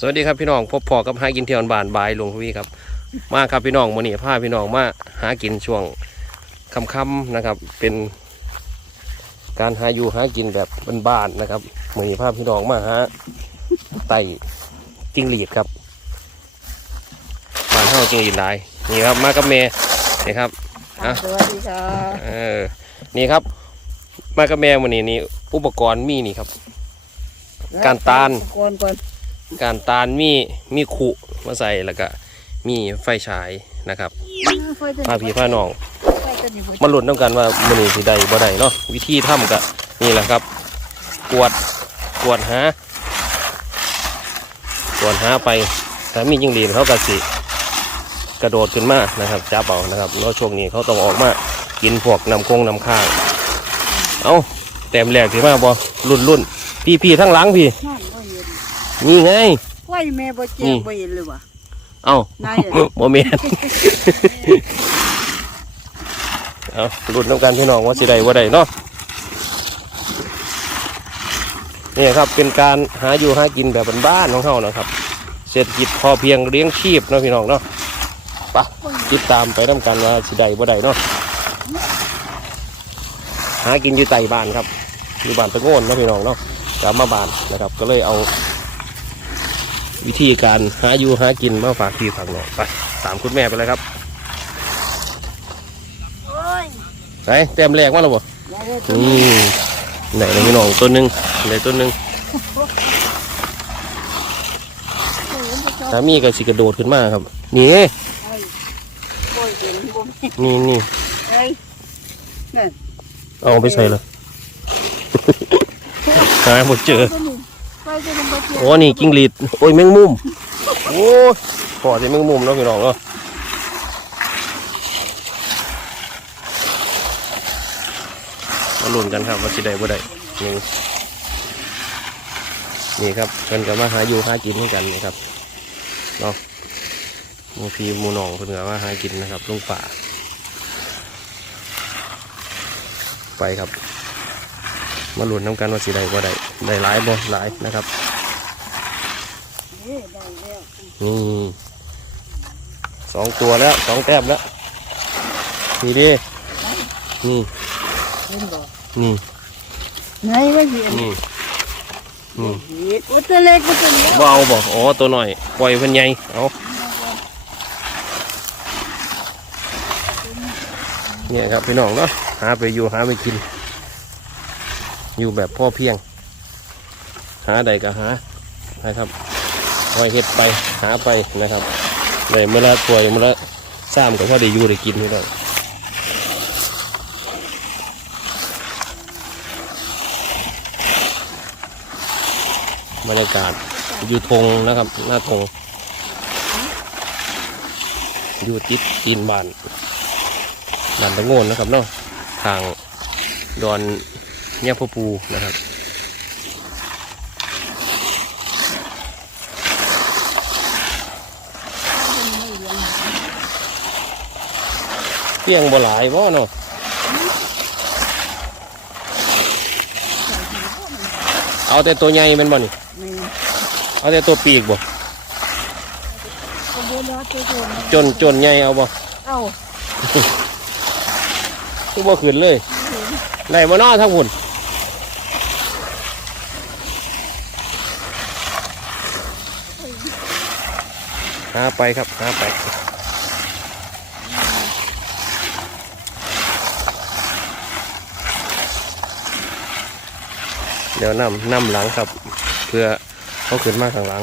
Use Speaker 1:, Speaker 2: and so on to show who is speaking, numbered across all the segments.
Speaker 1: สวัสดีครับพี่น้องพบพอกับหากินเที่ยวบานบายหลวงพี่ครับ มาครับพี่น้องมื้อนี้พาพี่น้องมาหากินช่วงค่ำๆนะครับ เป็น การหาอยู่หากินแบบบ้านๆนะครับมื้อนี้พาพี่น้องมาหาไต่จิ้งหรีดครับบ้านเฮาจิ้งหรีดหลายนี่ครับมากับเมย์นี่ครับอะ
Speaker 2: สวัสดีค่ะ
Speaker 1: เออนี่ครับ มากับแม่มื้อนี้นี่อุปกรณ์มีนี่ครับ การตาล
Speaker 2: ก่อนก่อน
Speaker 1: การตาลมีมีขุมาใส่แล้วก็มีไฟฉายนะครับ
Speaker 2: ไฟตัว
Speaker 1: พาพี่พาน้อง
Speaker 2: ไฟตัวนี้
Speaker 1: มาลุ้นน้ำกันว่ามื้อนี้สิได้บ่ได้เนาะวิธีทำก็นี่แหละครับ กวดกวดหากวดหาไปถ้ามีจิงหรีดเขาก็สิกระโดดขึ้นมานะครับจับเอานะครับแล้วช่วงนี้เขาต้องออกมากินพวกน้ำคงน้ำข้างเอาแต้มแรกสิมาบ่รุ่นรุ่นพี่พี่ทั้งหลังพี่
Speaker 2: นั่นบ่เห็น
Speaker 1: นี่ไง
Speaker 2: ไฟแม่บ่เจ็
Speaker 1: นี่
Speaker 2: บบ่เห็นเลยว่ะ
Speaker 1: เอ้า
Speaker 2: ได้เหรอ
Speaker 1: โมเมนเอารุ่นน้ำกันพี่น้องว่าสิได้ว่าได้เนาะนี่ครับเป็นการหาอยู่หากินแบบบ้านๆของเขานะครับ เศรษฐกิจพอเพียงเลี้ยงชีพเนาะพี่น้องเนาะไปะติดตามไปน้ำกันว่าสิได้ว่าได้เนาะหากินอยู่ใต้บ้านครับ อยู่บ้านตะโงนเนาะพี่น้องเนาะกลับมาบ้านนะครับ ก็เลยเอา วิธีการหาอยู่หากินมาฝากพี่ฝากน้องไปตามคุณแม่ไปเลยครับ
Speaker 2: โอ้ย
Speaker 1: ไปเต็มแรกมาแล้วบ่
Speaker 2: ได้เลยตัว
Speaker 1: อื
Speaker 2: นี้
Speaker 1: มไหนเลยพี่น้องตัวหนึ่งไหนตัวหนึ่ง
Speaker 2: โอ้ยมันชอบ
Speaker 1: สามีก็สิกระโดดขึ้นมาครับ นี่
Speaker 2: ไอ้บ่เห็นบ่มี
Speaker 1: นี่นี่
Speaker 2: เอ้ยนั่น
Speaker 1: เอาไปใส่เลยหาหมดเจอ โอ้นี่กิ้งหรีดโอ้ยแมงมุมโอ้ยพอจะแมงมุมเนาะพี่น้องเนาะมาลุ้นกันครับว่าสิได้บ่ได้นี่นี่ครับเพิ่นก็มาหาอยู่หากินเหมือนกันนะครับเนาะมูพีหมูหนองเพิ่นก็มาหากินนะครับลุงป่าไปครับ มาลุ้นน้ำกันว่าสิได้บ่ได้ได้หลายบ่หลายนะครับ
Speaker 2: เอ้ยได้แล้ว
Speaker 1: นี่สองตัวแล้วสองแต้มแล้วนี่ดินี่
Speaker 2: เห็นบ่
Speaker 1: นี่
Speaker 2: ไหนว่าเห็น
Speaker 1: นี่นี่
Speaker 2: เห็นโอ้ตัวเล็กกว่าตัวนี้
Speaker 1: บ่เอาบอกอ๋อตัวหน่อยปล่อยเพิ่นใหญ่เอาเนี่ยครับพี่น้องเนาะหาไปอยู่หาไปกิน อยู่แบบพ่อเพียง หาใดก็หานะครับคอยเฮ็ดไปหาไปนะครับเลยเมื่อละตัวเมื่อละซ้ำก็พอได้อยู่ได้กินพี่น้องบรรยากาศอยู่ทงนะครับ หน้าทงอยู่ติดตีนบ้านบ้านตะโงนนะครับเนาะทางดอน เนี่ยพปูนะครับเพียงบ่หลายบ่เนาะเอาแต่ตัวใหญ่เป็นบ่นี่
Speaker 2: นี่
Speaker 1: เอาแต่ตัวปีกบ่
Speaker 2: ก็บ่รอตัวโดน
Speaker 1: จนจนใหญ่เอาบ่
Speaker 2: เอ้า
Speaker 1: คือบ่ขึ้นเลยไหนบ่นอทั้งหุ่นาไปครับหาไปเดี๋ยวนำนำหลังครับ เพื่อเขาขึ้นมาข้างหลัง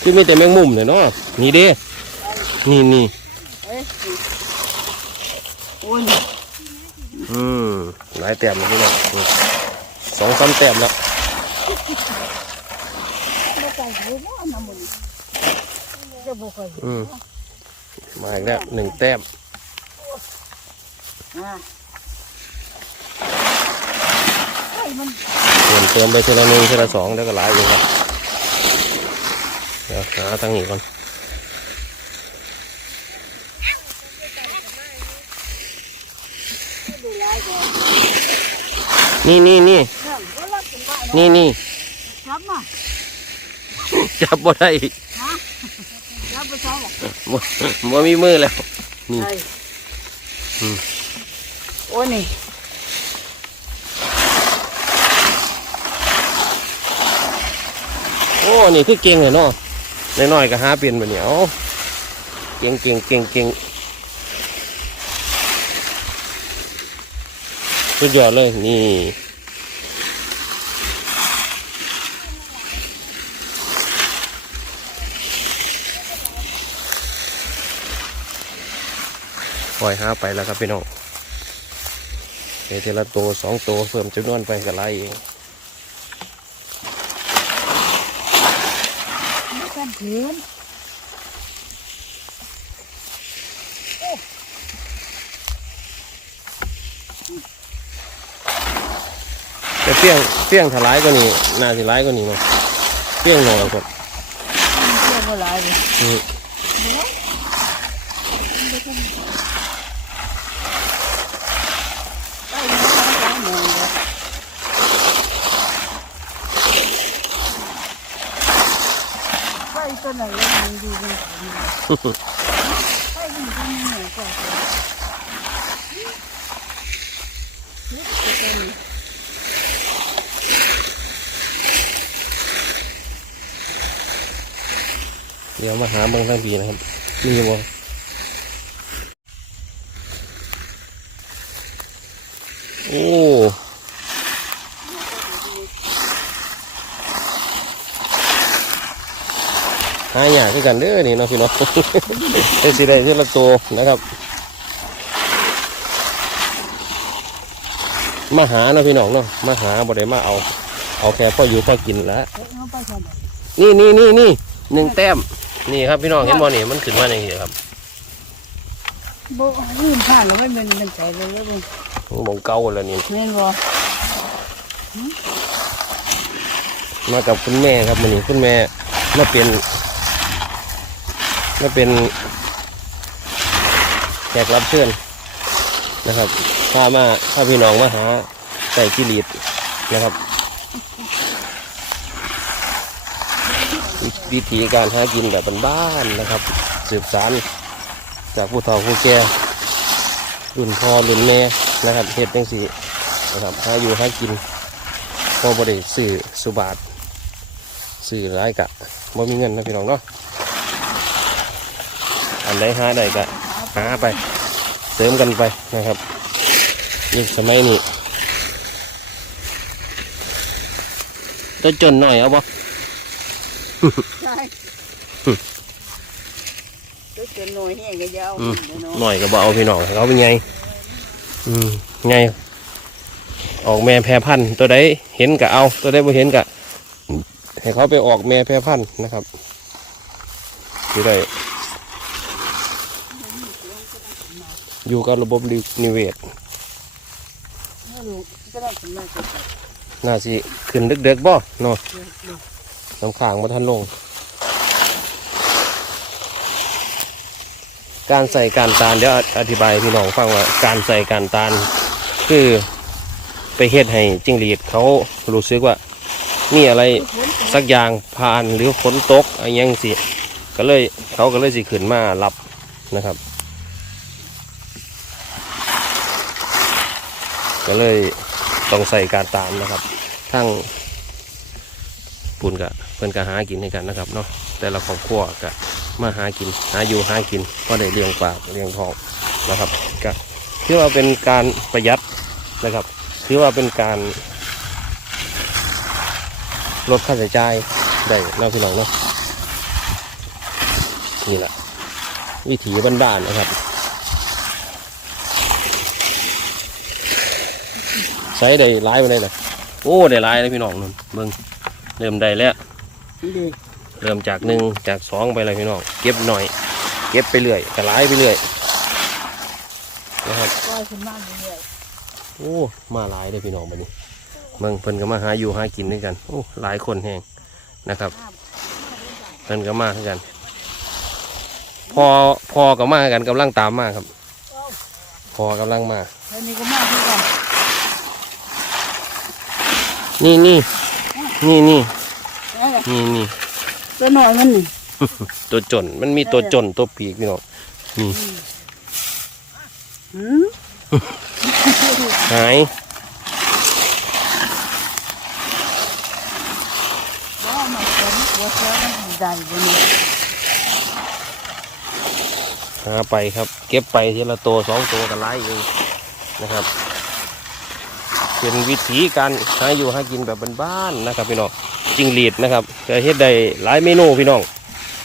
Speaker 1: คือมีแต่แมงมุมเนี่ยเนาะนี่เด้นี่นี่
Speaker 2: เอ้ยโอ้ย
Speaker 1: อืมหลายแต้มแล้วพี่น้องอืมสองสามแต้มแล้ว
Speaker 2: อื
Speaker 1: มมาอีกแล้วหนึ่งแต้มเติมเติมไปทีละหนึ่งทีละสองแล้วก็หลายอยู่ครับเดี๋ยวหาทางนี้ก่อนนี่นี่นี่
Speaker 2: นั่นบ่รักกันบ้าน
Speaker 1: นี่นี่
Speaker 2: เจั
Speaker 1: บบ่ได้อีก
Speaker 2: ฮะแล้วไปซ้อมหรอ
Speaker 1: บ่บ่มีมือแล้ว นี่
Speaker 2: ใช่
Speaker 1: อืม
Speaker 2: โอ้ยนี่
Speaker 1: โอ้ นี่คือเก่งเลยเนาะน้อยๆก็หาเป็นแบบนี้เอาเก่งเก่งเก่งเก่งสุดยอดเลย นี่ อยหาไปแล้วครับพี่น้องเดี๋ยวทีละตัวสองตัวเพิ่มจำนวนไปกับไรเอง
Speaker 2: ไม่กันพื้น
Speaker 1: แต่เปี้ยงเปี้ยงถลายก็นี่น่าสิร้ายก็นี่มั้งเปี้ยงหน่อยครับ
Speaker 2: เชื่อว่าหลายเลย
Speaker 1: อืม
Speaker 2: ไปมาซ้อมหนึ่งเลยไปตัวไหนแล้วมันดูดีไปดูดีหน่อยก่อนนี่ตัวนี้
Speaker 1: เดี๋ยวมาหาเบิ่งทางปีนะครับ มีบ่อ้ หายากคือกันเด้อนี่เนาะพี่น้องเอ็สิได้เทื่อละตัวนะครับ มาหาเนาะพี่น้องเนาะมาหาบ่ได้มาเอา เอาแค่พออยู่พอกินแล้ว
Speaker 2: เอ๊ะเอาไปทำไม
Speaker 1: นี่นี่นี่นี่หนึ่งแต้มนี่ครับพี่น้องเห็นบ่นี่มันขึ้นมาอย่างนี้ครับ
Speaker 2: โบยื่นผ่านแล้วไม่เป็นมันใจเลยแล้วบุญ
Speaker 1: มองเก่าแล้วนี่
Speaker 2: แม่นบ่
Speaker 1: มากับคุณแม่ครับมันนี่คุณแม่มาเป็น มาเป็นแขกรับเชิญนะครับพามาพาพี่น้องมาหาใส่กิริดนะครับ วิธีการหากินแบบบ้านๆนะครับ สืบสารจากผู้เฒ่าผู้แก่รุ่นพ่อรุ่นแม่นะครับเฮ็ดจังสีนะครับหาอยู่หากินพอบริสื่อสุบาทสื่อร้ายกะบ่มีเงินนะพี่น้องเนาะ อันใดหาได้กะหาไป เสริมกันไปนะครับยุคสมัยนี้ตัวจนหน่อยเอาบ่
Speaker 2: ใช่ตัวเกินหน่อยแห้งก็ยาว
Speaker 1: อืม
Speaker 2: เดี๋ยวเนาะ
Speaker 1: หน่อยก็บเอาพี่น้องให้เขาเป็นไงอืมไงออกแม่แพร่พันธุ์ตัวใดเห็นก็เอา ตัวใดบ่เห็นก็ให้เขาไปออกแม่แพร่พันธุ์นะครับที่ได้ อยู่กับระบบนิเวศ
Speaker 2: ไม่รู้ก็ได้สำนักก็ได้
Speaker 1: น่าสิขึ้นเด็กๆบ่เนาะน้ำขางมาทันลง การใส่การตาลเดี๋ยวอธิบายพี่น้องฟังว่าการใส่การตาลคือไปเฮ็ดให้จิ้งหรีดเขารู้สึกว่ามีอะไรสักอย่างผ่านหรือฝนตกอะไรยังสิก็เลยเขาก็เลยสิขึ้นมารับนะครับ ก็เลยต้องใส่การตามนะครับ ทั้งปุ่นกะเพื่อนกะหากินให้กันนะครับเนาะแต่ละครอบครัวกะมาหากินหาอยู่หากินก็ได้เลี้ยงปากเลี้ยงทองนะครับก็ถือว่าเป็นการประหยัดนะครับถือว่าเป็นการลดค่าใช้จ่ายได้เนาะพี่น้องเนาะนี่แหละวิถีบ้านๆนะครับ ใช้ได้ร้ายไปเลยนะโอ้ได้ร้ายเลยพี่น้องนุ่นเบิ่งเริ่มได้แล้ว เริ่มจากหนึ่งจากสองไปเลยพี่น้องเก็บหน่อย เก็บไปเรื่อยกระร้ไปเรื่อยนะครับโอ้มาหลายเลยพี่น้องบัดนี้เบิ่งเพิ่นก็มาหาอยู่หากินด้วยกันโอ้หลายคนแหงนะครับเพิ่นก็มาด้วยกัน พอพอก็มากันกำลังตามมาครับ พอกำลังมา
Speaker 2: แล้วนี่ก็มากที่กั น
Speaker 1: นี่นี่นี่นี่
Speaker 2: นั่นแหละ
Speaker 1: นี่นี่
Speaker 2: ตัวน้อยมันนี่
Speaker 1: ตัวจนมันมีตัวจนตัวปีกพี่น้องนี่
Speaker 2: หืม
Speaker 1: หาย
Speaker 2: ว่ามันเป็นหัวเสือมันใหญ่บ่เนี่ย
Speaker 1: หาไปครับ เก็บไปทีละตัวสองตัวกันไล่เองนะครับ เป็นวิธีการหาอยู่หากินแบบบ้านๆนะครับพี่น้องจิงหรีดนะครับจะเฮ็ดได้หลายเมนูพี่น้อง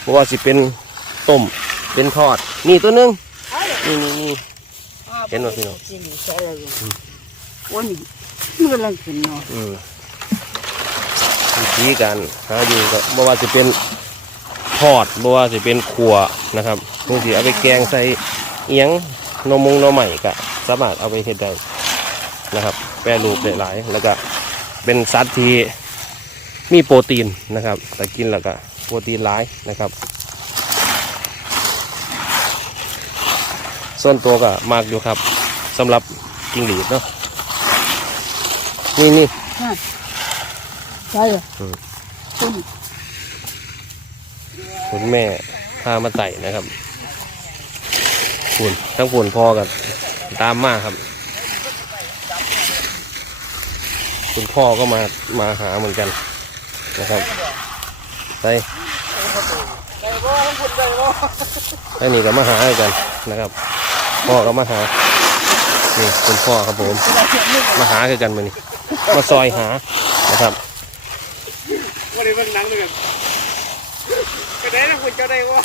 Speaker 1: เพราะว่าสิเป็นต้มเป็นทอด นี่ตัวหนึงนี่นี่นี่เห็นบ่พี่น้อง
Speaker 2: สิริใส่อะไรอยู่โอ้นี่มันกำลังขึ้นเนาะ
Speaker 1: อืมวิธีการหาอยู่ก็บ่ว่าจะเป็นทอดบ่ว่าจะเป็นขัวนะครับบางทีเอาไปแกงใส่เอียงหนมมงหนมใหม่ก็สามารถเอาไปเฮ็ดได้ นะครับ แปรรูปได้หลายแล้วก็เป็นสัตว์ที่มีโปรตีนนะครับ แต่กินแล้วก็โปรตีนหลายนะครับ ส่วนตัวก็มากอยู่ครับสำหรับจิ้งหรีดเนาะนี่นี่
Speaker 2: ใช่เหรอ
Speaker 1: อืม
Speaker 2: ต้น
Speaker 1: คุณแม่พามาไต่นะครับฝุ่นทั้งฝุ่นพอกับตามมาครับ คุณพ่อก็มามาหาเหมือนกันนะครับไปไอ้นี่ก็มาหาเหมือนกันนะครับ พ่อก็มาหา นี่คุณพ่อครับผม มาหาคือกันมานี่มาซอยหานะครับ
Speaker 3: วันนี้เบิ่งหนังด้วยกันไปไหนนะคุณเจ้าได้วะ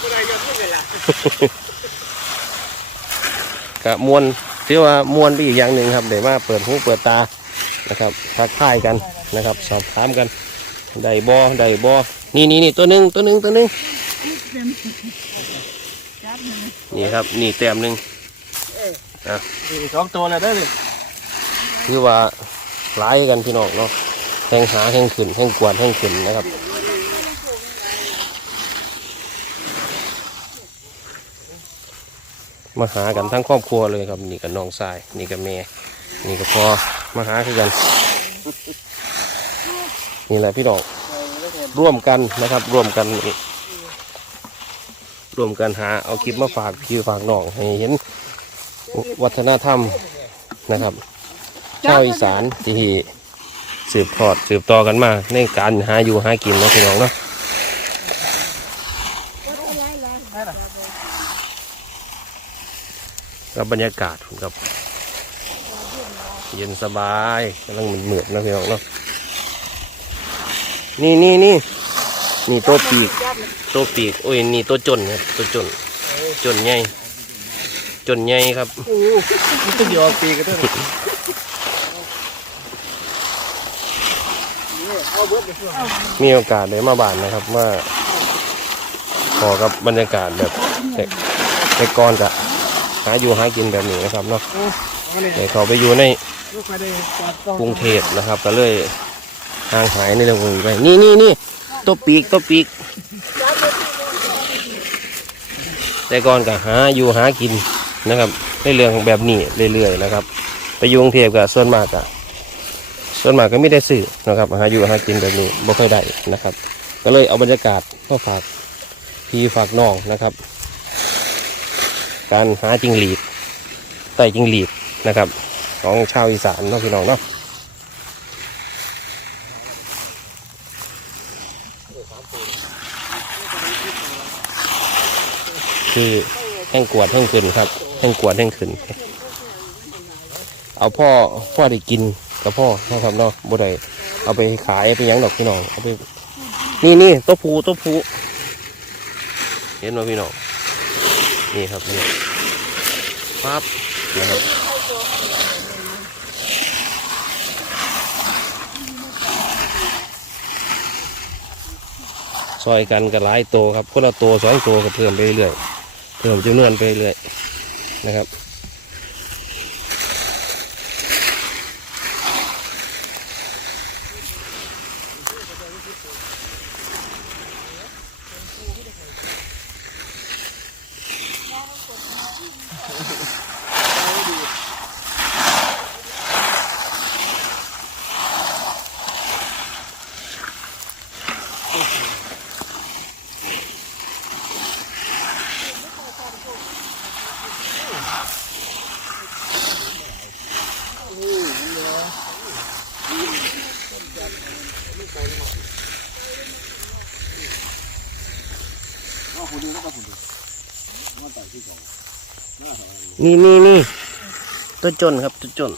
Speaker 3: กูได้ยอดพูดเลยล่ะ
Speaker 1: ก็มวน ถือว่ามวนไปอีกอย่างหนึ่งครับเดี๋ยวมาเปิดหูเปิดตานะครับทักทายกันนะครับ สอบถามกันได้บอได้บอนี่นี่นี่ตัวหนึ่งตัวหนึ่งตัวหนึ่ง
Speaker 2: จับมัน
Speaker 1: นี่ครับนี่แต้มหนึ่ง
Speaker 3: สองตัวนะเด้อ
Speaker 1: คือว่าหลายกันพี่น้องเนาะแห่งหาแห่งขึ้นแห่งกวนแห่งขึ้นนะครับ มาหากันทั้งครอบครัวเลยครับ นี่กับน้องชาย นี่กับแม่นี่กับพ่อมาหาคือกันนี่แหละพี่น้องร่วมกันนะครับ ร่วมกันร่วมกันหาเอาคลิปมาฝากพี่ฝากน้องให้เห็นวัฒนธรรมนะครับชาวอีสานที่สืบทอดสืบต่อกันมาในการหาอยู่หากินนะพี่น้องเนาะ กับบรรยากาศครับ เย็นสบายกำลังเหมือนๆนะพี่น้องเนาะนี่นี่นี่นี่ตัวปีกตัวปีกโอ้ยนี่ตัวจนครับตัวจน จนใหญ่จนใหญ่ครับ
Speaker 3: ตัวเดียวปีกันเด้อ
Speaker 1: มีโอกาสได้มาบ้านนะครับว่าขอกับบรรยากาศแบบแต่แต่ก่อนจะหาอยู่หากินแบบนี้นะครับเนาะแต่เขาไปอยู่ใน
Speaker 3: ลูกไปได้กวาดกอง
Speaker 1: กรุงเทพนะครับ ก็เลยห่างหายในเรื่องของนี้ไปนี่นี่นี่ตัวปีกตัวปีก แต่ก่อนก็หาอยู่หากินนะครับในเรื่องแบบนี้เรื่อยๆนะครับ ไปอยู่กรุงเทพก็ส่วนมากก็ส่วนมากก็ไม่ได้ซื้อนะครับหาอยู่หากินแบบนี้บ่ค่อยได้นะครับ ก็เลยเอาบรรยากาศมาฝากพี่ฝากน้องนะครับ การหาจิงหรีดไต่จิงหรีดนะครับ ของชาวอีสานเนาะพี่น้องเนาะคือแห้งกวดแห้งขึ้นครับแห้งกวดแห้งขึ้น เอาพ่อพ่อได้กินกับพ่อนะครับเนาะบ่ได้เอาไปขายไปยังดอกพี่น้องเอาไปนี่นี่ตัวผูตัวผูเห็นไหมพี่น้อง นี่ครับนี่ปั๊บนะครับซอยกันกับหลายโตวครับคนละโตวสองโตวก็เพิ่มไปเรื่อยเพิ่มจำนวนไปเรื่อยนะครับ นี่นี่นี่ตัวจนครับตัวจน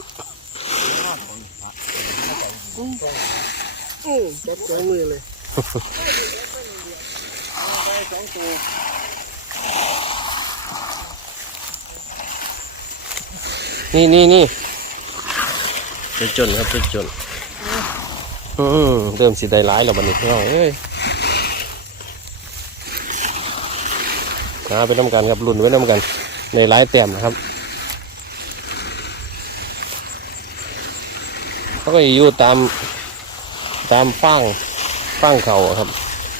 Speaker 3: อือจับสองมือเลย
Speaker 1: นี่นี่นี่ตัวจนครับตัวจนอืมเริ่มสิได้ร้ายแล้วบัดนี้พี่น้องเอ้ยหาไปน้ำกันครับรุ่นไว้น้ำกัน ในร้ายแต้มนะครับเขาก็อยู่ตามตามฟางฟางเขาครับ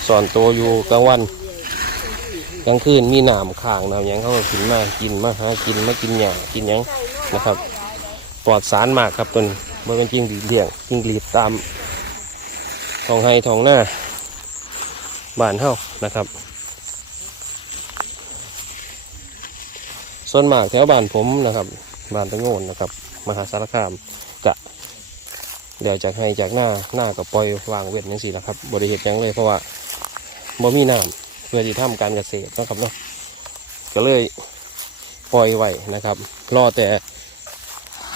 Speaker 1: สอนตัวอยู่กลางวันกลางคืนมีหนามข้างหนามหยังเขาก็กินมากินมาหากินมากินหญ้ากินยังนะครับ ปลอดสารมากครับตนี้บ่เป็นจริงหลีเลี่ยงจริงหลีดตามทองไห้ทองหน้าบ้านเฮานะครับ ส่วนมากแถวบ้านผมนะครับบ้านตะโงนนะครับ มหาสารคามกะเดี๋ยวจากให้จากหน้าหน้ากับปล่อยวางเวทนั่นสิละครับบริเหตุยังเลยเพราะว่าบ่มีน้ำเพื่อที่ทำการเกษตรนะครับเนาะก็เลยปล่อยไว้นะครับ รอแต่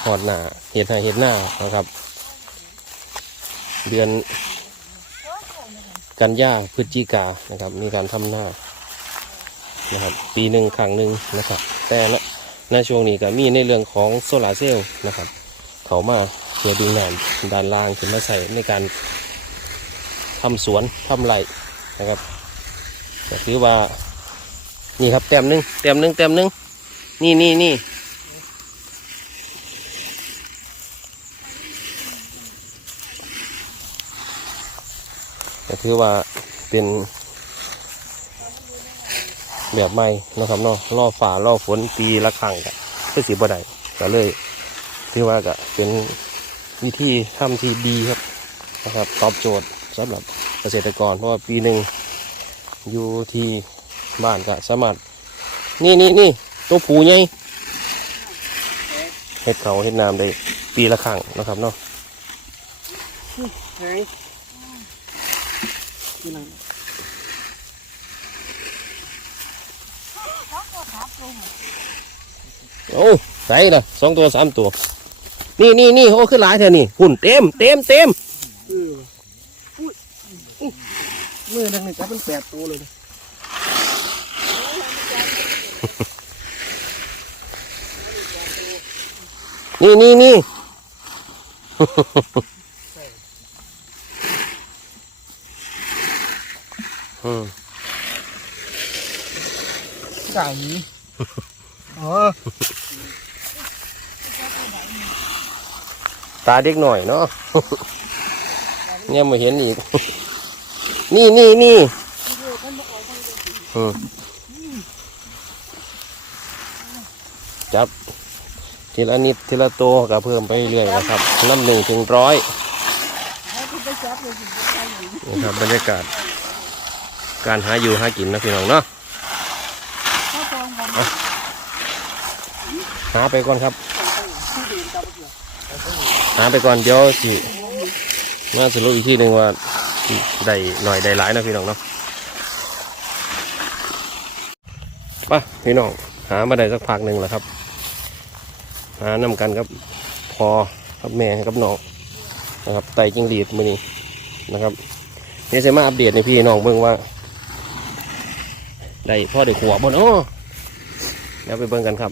Speaker 1: หอดหน้าเห็ดหน้าเห็ดหน้านะครับ เดือนกันยาพฤศจิกานะครับ มีการทำหน้า นะครับ ปีหนึ่งครั้งหนึ่งนะครับ แต่ละในช่วงนี้ก็มีในเรื่องของโซลาร์เซลล์นะครับ เขามาเพื่อดึงน้ำด้านล่างขึ้นมาใส่ในการทำสวนทำไรนะครับก็ถือว่านี่ครับแต้มหนึ่งแต้มหนึ่งแต้มหนึ่งนี่นี่นี่ก็ถือว่าเป็น แบบใหม่นะครับเนาะล่อฝ่าล่อฝนปีละครั้งกะเพื่อสีบ่ได้ก็เลยถือว่าก็เป็นวิธีทำที่ดีครับนะครับตอบโจทย์สำหรับเกษตรกร เพราะว่าปีหนึ่งอยู่ที่บ้านก็สามารถนี่นี่นี่ตัวผูไงเห็ดเขาเห็ดน้ำได้ปีละครั้งนะครับเนาะ
Speaker 3: หายที่ไหน
Speaker 1: โอ้ใส่ละสองตัวสามตัว นี่นี่นี่โอ้ขึ้นหลายแท่นี่หุ่นเต็มเต็มเต็ม
Speaker 3: เอออุ้ยอุ้ยมือนึงนี่จับเป็นแปดตัวเลยนะ
Speaker 1: นี่นี่นี่อืม
Speaker 3: ไก่เออ
Speaker 1: ตาเด็กหน่อยเนาะเนี่ยมาเห็นอีก นี่นี่นี่จับ ทีละนิดทีละตัวก็เพิ่มไปเรื่อยนะครับน้ำหนึ่งถึงร้อยนะครับบรรยากาศ การหาอยู่หากินนะพี่น้องเนาะหาไปก่อนครับ หาไปก่อนเดี๋ยวสิมาสรุปอีกทีหนึ่งว่าได้หน่อยได้หลายนะพี่น้องเนาะไปพี่น้องหามาได้สักพักหนึ่งแล้วครับ หานำกันครับพอครับแม่ครับน้องนะครับไตจิงหรีดมือนี้นะครับเนี่ยจะมาอัปเดตในพี่น้องเบิ่งว่าได้พ่อได้ขวบบนโอ้เดี๋ยวไปเบิ่งกันครับ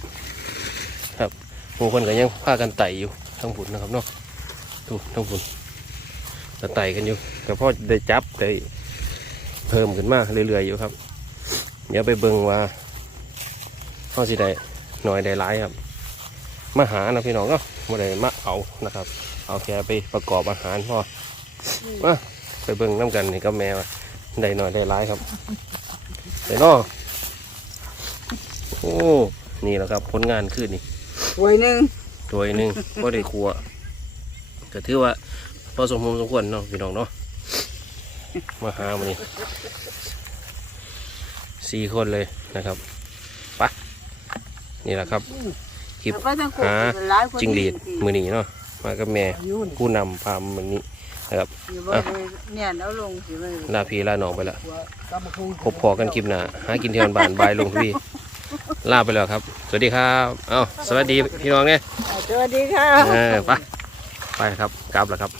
Speaker 1: ครับบางคนก็ยังพากันไตอยู่ ทั้งผุนนะครับเนาะดูทั้งผุนก็ไต่กันอยู่ก็พ่อได้จับได้เพิ่มขึ้นมาเรื่อยๆอยู่ครับ เดี๋ยวไปเบิ่งว่าพ่อสิได้หน่อยได้หลายครับ มาหานะพี่น้องก็ไม่ได้มาเอานะครับ เอาแค่ไปประกอบอาหารพ่อมาไปเบิ่งน้ำกันนี่ก็แมวได้หน่อยได้ร้ายครับเดี๋ยวเนาะโอ้ นี่แหละครับผลงานขึ้นนี่
Speaker 2: ถ้วยหนึ่ง
Speaker 1: ตัวหนึ่งก็ได้ครัวก็ถือว่าพอสมควรสมควรเนาะพี่น้องเนาะมาหามานี่สี่คนเลยนะครับไปนี่แหละครับคลิป
Speaker 2: แล้วก็ทั้งคู่
Speaker 1: หา
Speaker 2: หลายคน
Speaker 1: จิงหรีดมือนี้เนาะมากับแม่ผู้นำพามือนี้นะครับ
Speaker 2: อยู่บ่ได้เนี่ยเอาลงสิไว้
Speaker 1: ลาพี่ลาน้องไปละ
Speaker 3: กำมะคุง
Speaker 1: พบพอกันคลิปหน้าหากินเที่ยวบ้านบายลงทวีลาไปแล้วครับ สวัสดีครับ เอ้าสวัสดีพี่น้องเนี่ย
Speaker 2: สวัสดีค่ะ
Speaker 1: เออไปไปครับกลับแล้วครับ